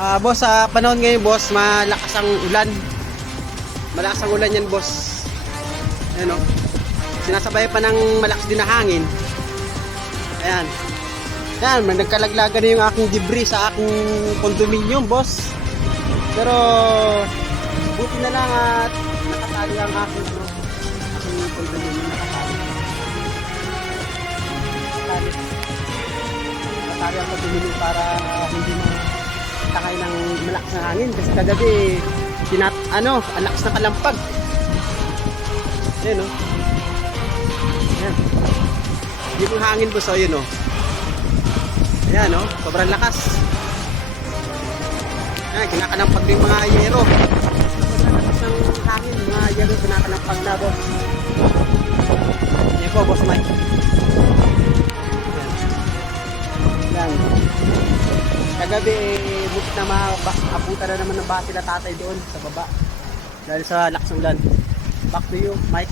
Boss, sa panahon ngayon, boss, malakas ang ulan. Malakas ang ulan yan, boss. Ayan, oh. Sinasabay pa ng malakas din na hangin. Ayan. Ayan, nagkalaglagan na yung aking debris sa aking condominium, boss. Pero, buti na lang at nakatali ang aking condominium. Nakatali ang condominium para hindi na takay ng malakas na hangin kasi kagabi ang lakas na kalampag. Ayan, no? Ayan. Yung hangin, boss, yun, no? Ayan, no? Sobrang lakas. Ayan, kinakalampag yung mga yero. Sobrang lakas ng hangin, mga yero kinakalampag na, boss. Ayan po, boss Mike. Ayan. Kagabi, buti na maabutan na naman ng base na tatay doon sa baba dahil sa lakas ng ulan. Back to you, Mike.